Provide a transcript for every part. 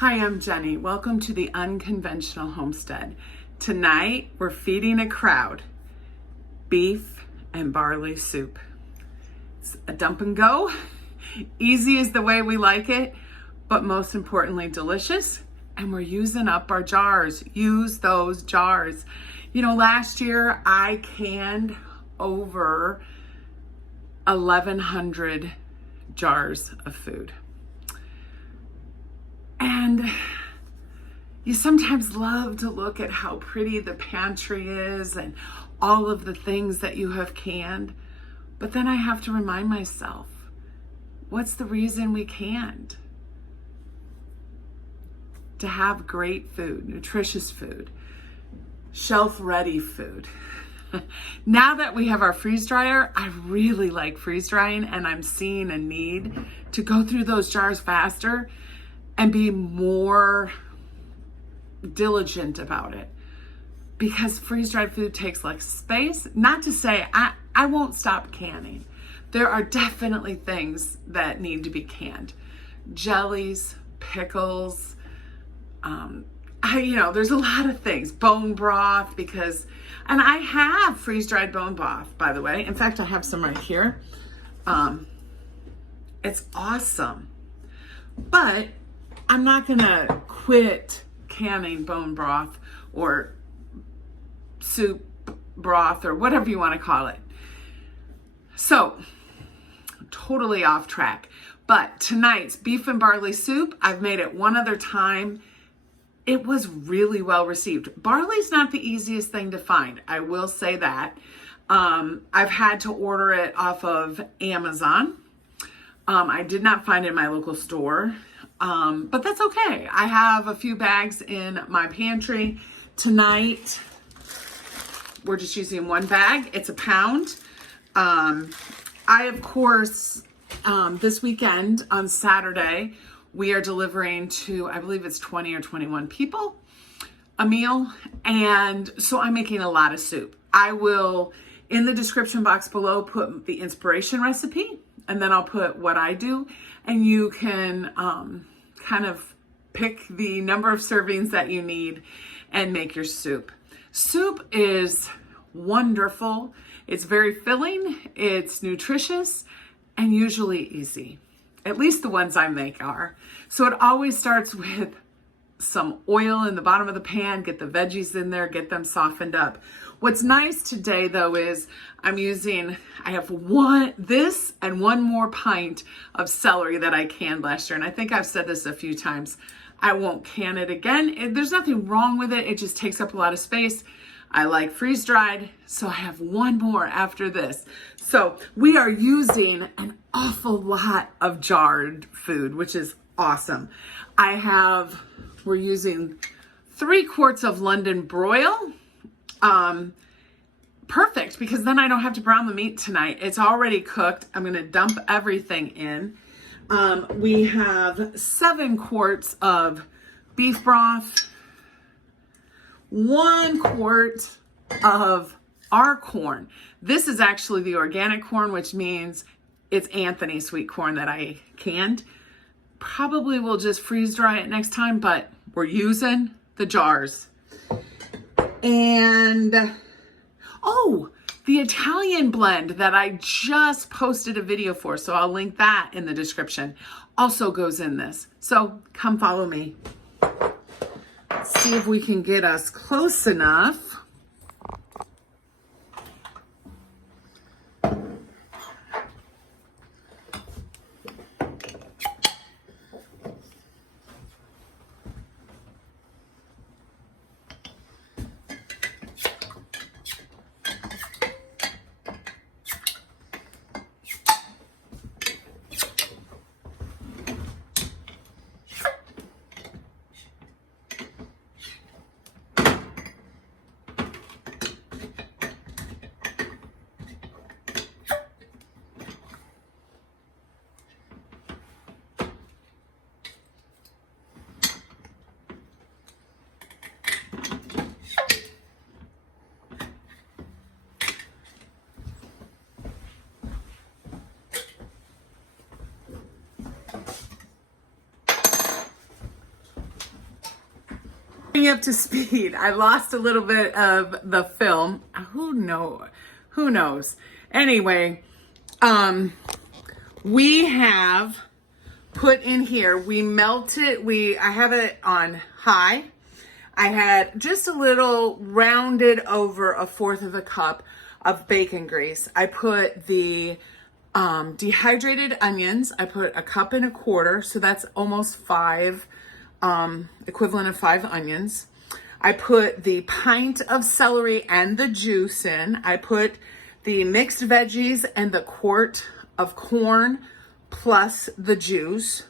Hi, I'm Jenny. Welcome to the Unconventional Homestead. Tonight, we're feeding a crowd beef and barley soup. It's a dump and go. Easy is the way we like it, but most importantly, delicious. And we're using up our jars. Use those jars. You know, last year I canned over 1,100 jars of food. And you sometimes love to look at how pretty the pantry is and all of the things that you have canned. But then I have to remind myself, what's the reason we canned? To have great food, nutritious food, shelf-ready food. Now that we have our freeze dryer, I really like freeze drying, and I'm seeing a need to go through those jars faster and be more diligent about it, because freeze-dried food takes less space. Not to say I won't stop canning. There are definitely things that need to be canned. Jellies, pickles, there's a lot of things. Bone broth, and I have freeze-dried bone broth, by the way. In fact, I have some right here. It's awesome. But I'm not gonna quit canning bone broth or soup broth or whatever you want to call it. So, totally off track. But tonight's beef and barley soup, I've made it one other time. It was really well received. Barley's not the easiest thing to find, I will say that. I've had to order it off of Amazon. I did not find it in my local store. But that's okay. I have a few bags in my pantry. Tonight, we're just using one bag. It's a pound. Of course, this weekend on Saturday, we are delivering to, I believe it's 20 or 21 people, a meal. And so I'm making a lot of soup. I will, in the description box below, put the inspiration recipe, and then I'll put what I do, and you can kind of pick the number of servings that you need and make your soup. Soup is wonderful. It's very filling, it's nutritious, and usually easy. At least the ones I make are. So it always starts with some oil in the bottom of the pan, get the veggies in there, get them softened up. What's nice today though is I have this and one more pint of celery that I canned last year. And I think I've said this a few times. I won't can it again. There's nothing wrong with it. It just takes up a lot of space. I like freeze dried, so I have one more after this. So we are using an awful lot of jarred food, which is awesome. We're using 3 quarts of London Broiled. Perfect, because then I don't have to brown the meat tonight. It's already cooked. I'm gonna dump everything in. We have 7 quarts of beef broth, 1 quart of our corn. This is actually the organic corn, which means it's Anthony sweet corn that I canned. Probably will just freeze dry it next time, but we're using the jars. And the Italian blend that I just posted a video for, so I'll link that in the description, also goes in this. So come follow me. Let's see if we can get us close enough. Bring you up to speed. I lost a little bit of the film. Who knows? Anyway, we have put in here, we melt it, I have it on high. I had just a little rounded over 1/4 of a cup of bacon grease. I put the dehydrated onions. I put 1.25 cups, so that's almost 5, equivalent of 5 onions. I put the pint of celery and the juice in. I put the mixed veggies and the quart of corn plus the juice.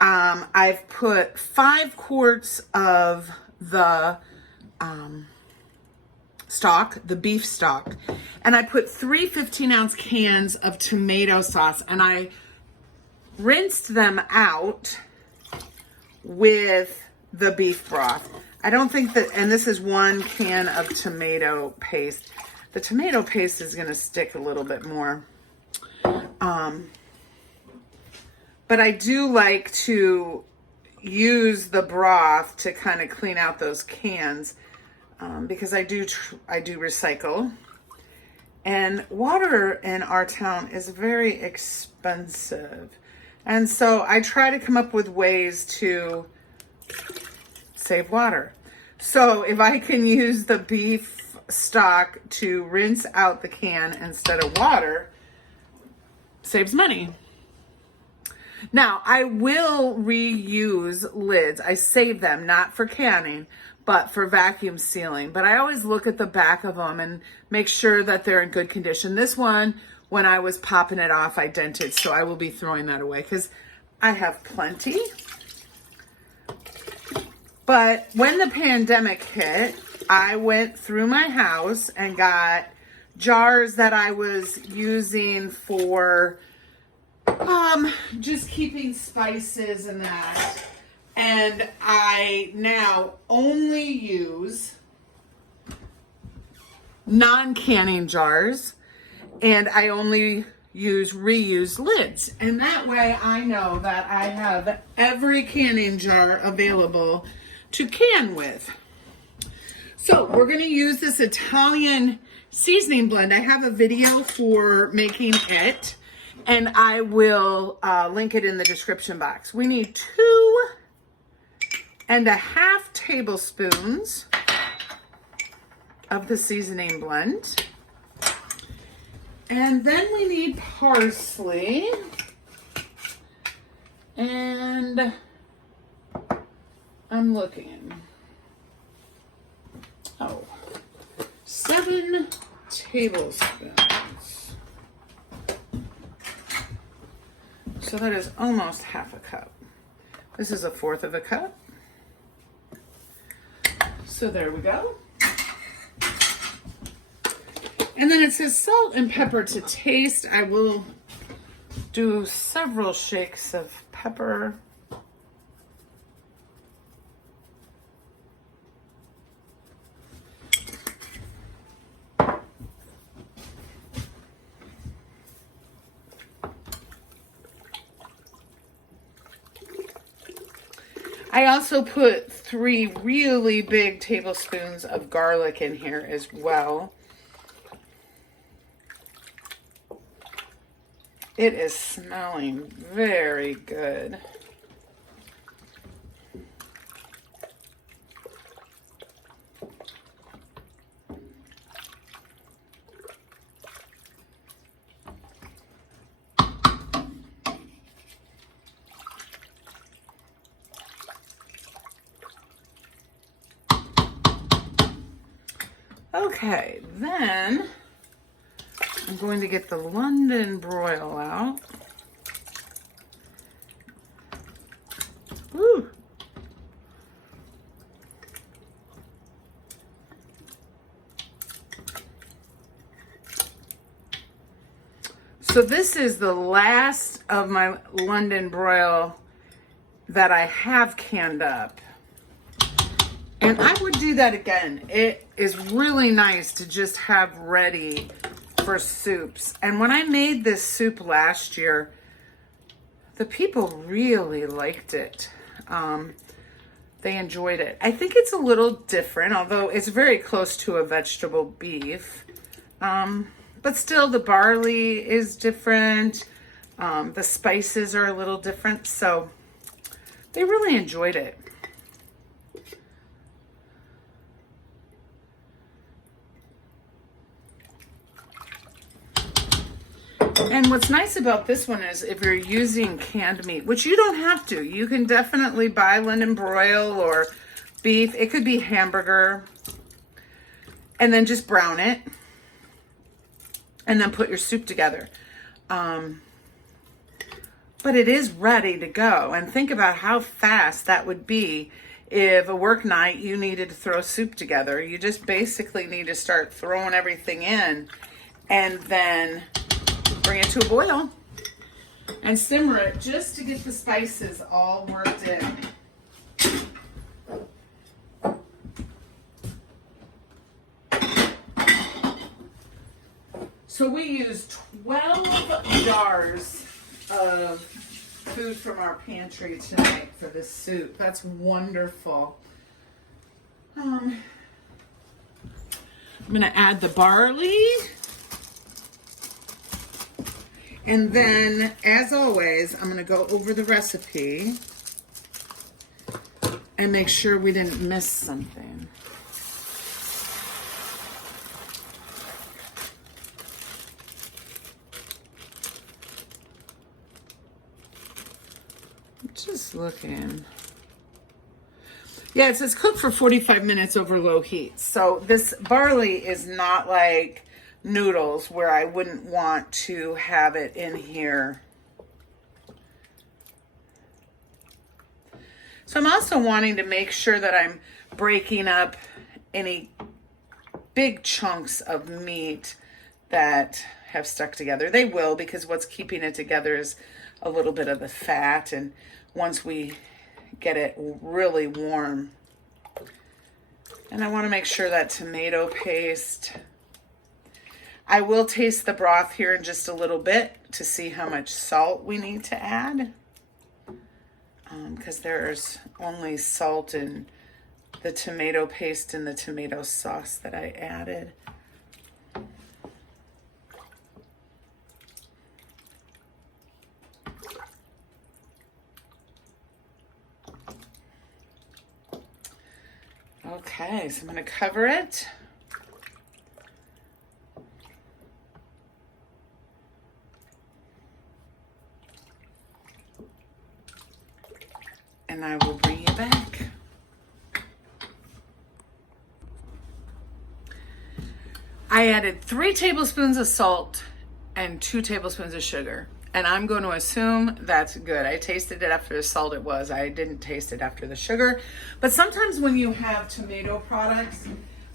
I've put 5 quarts of the stock, the beef stock, and I put 3 15-ounce cans of tomato sauce, and I rinsed them out with the beef broth. I don't think that, and this is 1 can of tomato paste. The tomato paste is going to stick a little bit more. But I do like to use the broth to kind of clean out those cans because I do recycle. And water in our town is very expensive. And so I try to come up with ways to save water. So if I can use the beef stock to rinse out the can instead of water, saves money. Now, I will reuse lids. I save them, not for canning, but for vacuum sealing. But I always look at the back of them and make sure that they're in good condition. This one, when I was popping it off, I dented, so I will be throwing that away because I have plenty. But when the pandemic hit, I went through my house and got jars that I was using for just keeping spices and that. And I now only use non-canning jars, and I only use reused lids. And that way I know that I have every canning jar available to can with. So we're going to use this Italian seasoning blend. I have a video for making it, and I will link it in the description box. We need 2.5 tablespoons of the seasoning blend. And then we need parsley. And I'm looking. 7 tablespoons. So that is almost 1/2 cup. This is 1/4 of a cup. So there we go. And then it says salt and pepper to taste. I will do several shakes of pepper. I also put 3 really big tablespoons of garlic in here as well. It is smelling very good. Okay, then I'm going to get the London broil out. Woo. So this is the last of my London broil that I have canned up. And I would do that again. It is really nice to just have ready for soups. And when I made this soup last year, the people really liked it. They enjoyed it. I think it's a little different, although it's very close to a vegetable beef. But still, the barley is different. The spices are a little different, so they really enjoyed it. And what's nice about this one is if you're using canned meat, which you don't have to, you can definitely buy London broil or beef. It could be hamburger. And then just brown it. And then put your soup together. But it is ready to go. And think about how fast that would be if a work night you needed to throw soup together. You just basically need to start throwing everything in and then bring it to a boil and simmer it just to get the spices all worked in. So we use 12 jars of food from our pantry tonight for this soup. That's wonderful. I'm going to add the barley. And then, as always, I'm going to go over the recipe and make sure we didn't miss something. Just looking. Yeah, it says cook for 45 minutes over low heat. So this barley is not like noodles where I wouldn't want to have it in here. So I'm also wanting to make sure that I'm breaking up any big chunks of meat that have stuck together. They will, because what's keeping it together is a little bit of the fat, and once we get it really warm. And I want to make sure that tomato paste, I will taste the broth here in just a little bit to see how much salt we need to add, because there's only salt in the tomato paste and the tomato sauce that I added. Okay, so I'm going to cover it. And I will bring you back. I added 3 tablespoons of salt and 2 tablespoons of sugar. And I'm going to assume that's good. I tasted it after the salt it was. I didn't taste it after the sugar. But sometimes when you have tomato products,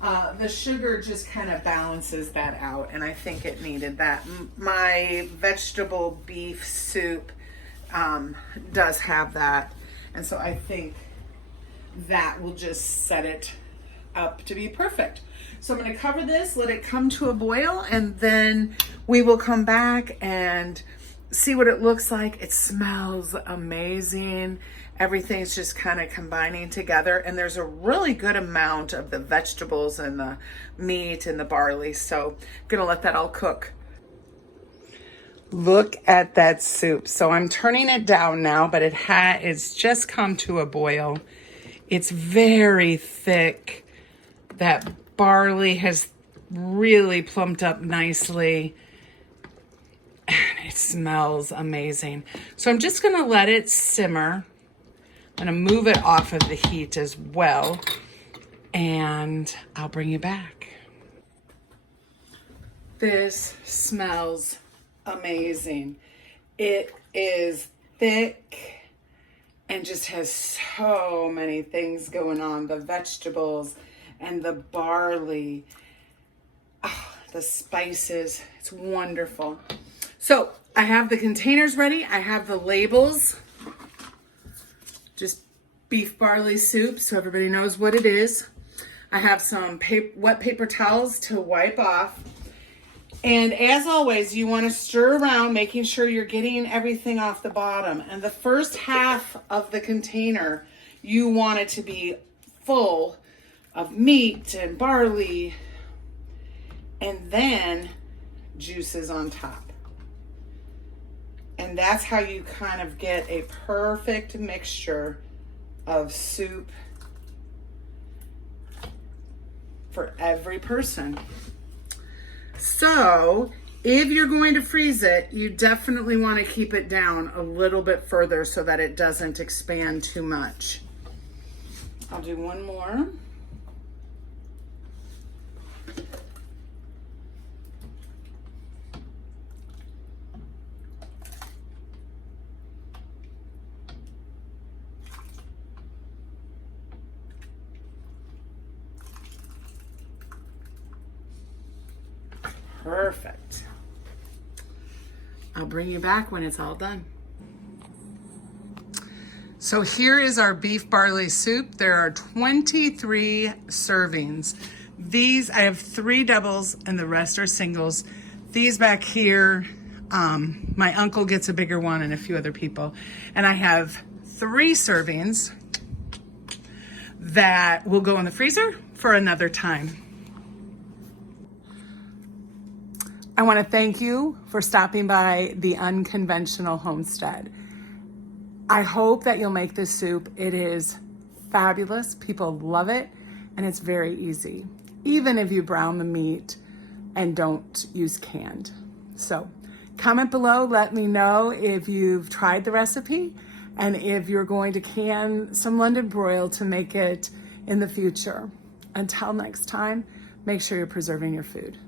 the sugar just kind of balances that out. And I think it needed that. My vegetable beef soup does have that. And so I think that will just set it up to be perfect. So I'm going to cover this, let it come to a boil, and then we will come back and see what it looks like. It smells amazing. Everything's just kind of combining together, and there's a really good amount of the vegetables and the meat and the barley. So I'm going to let that all cook. Look at that soup. So I'm turning it down now, but it's just come to a boil. It's very thick. That barley has really plumped up nicely. And it smells amazing. So I'm just going to let it simmer. I'm going to move it off of the heat as well. And I'll bring you back. This smells amazing. It is thick and just has so many things going on. The vegetables and the barley, the spices. It's wonderful. So I have the containers ready. I have the labels. Just beef barley soup, so everybody knows what it is. I have some wet paper towels to wipe off. And as always, you want to stir around, making sure you're getting everything off the bottom. And the first half of the container, You want it to be full of meat and barley, and then juices on top. And that's how you kind of get a perfect mixture of soup for every person. So if you're going to freeze it, you definitely want to keep it down a little bit further so that it doesn't expand too much. I'll do one more. Perfect. I'll bring you back when it's all done. So here is our beef barley soup. There are 23 servings. These, I have 3 doubles and the rest are singles. These back here, my uncle gets a bigger one and a few other people. And I have 3 servings that will go in the freezer for another time. I want to thank you for stopping by the Unconventional Homestead. I hope that you'll make this soup. It is fabulous. People love it, and it's very easy, even if you brown the meat and don't use canned. So comment below, let me know if you've tried the recipe and if you're going to can some London broiled to make it in the future. Until next time, make sure you're preserving your food.